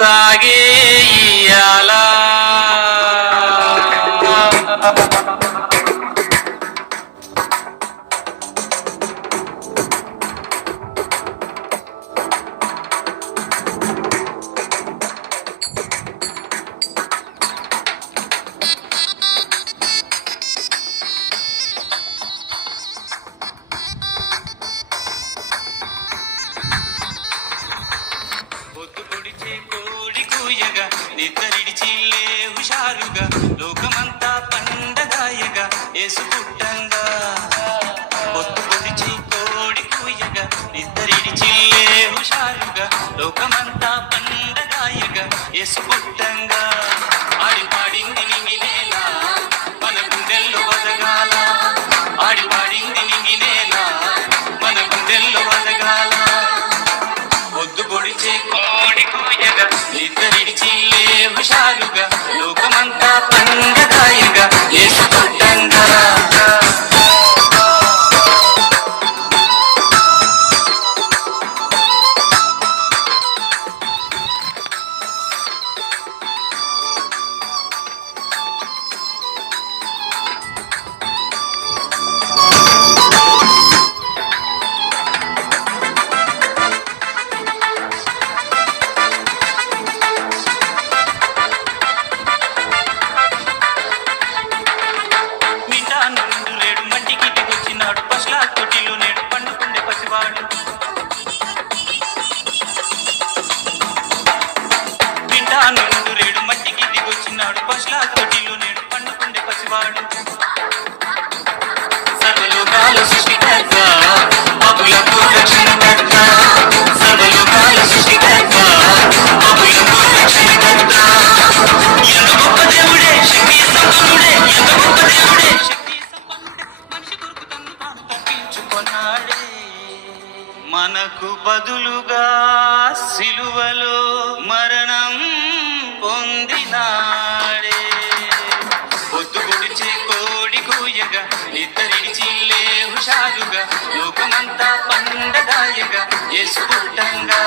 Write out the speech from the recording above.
సాగే ఇయ్యాల నిద్రడిచిల్లే హుషారుగా లోకమంతా పండగాయగా యేసు పుట్టంగా పొత్తు పొడిచి కోడి కూయగా నిద్రడిచిల్లే హుషారుగా లోకమంతా పండగాయగా యేసు పుట్టంగా ఆడి పాడింది నింగినేలా మన గుండెల్లో వదగాల ఆడి పాడింది నింగినేలా మన గుండెల్లో వదగాల పొద్దు పొడిచే కోడి కూయగా నిద్రడిచిల్లే హుషారుగా లోకమంతా పండగాయగా యేసు పుట్టంగా సర్వలోకాల సృష్టికర్త పాపులకు రక్షణకర్త సర్వలోకాల సృష్టికర్త పాపులకు రక్షణకర్త ఎంత గొప్ప దేవుడే శక్తి సంపన్నుడే ఎంత గొప్ప దేవుడే శక్తి సంపన్నుడే మనిషి కొరకు తన్ను తాను తగ్గించుకున్నాడే మనకు బదులుగా సిలువలో మరణం పొందినాడే పొద్దు పొడిచే కోడి కూయగా నిద్రడిచిల్లే హుషారుగా లోకమంతా పండగాయగా యేసు పుట్టంగా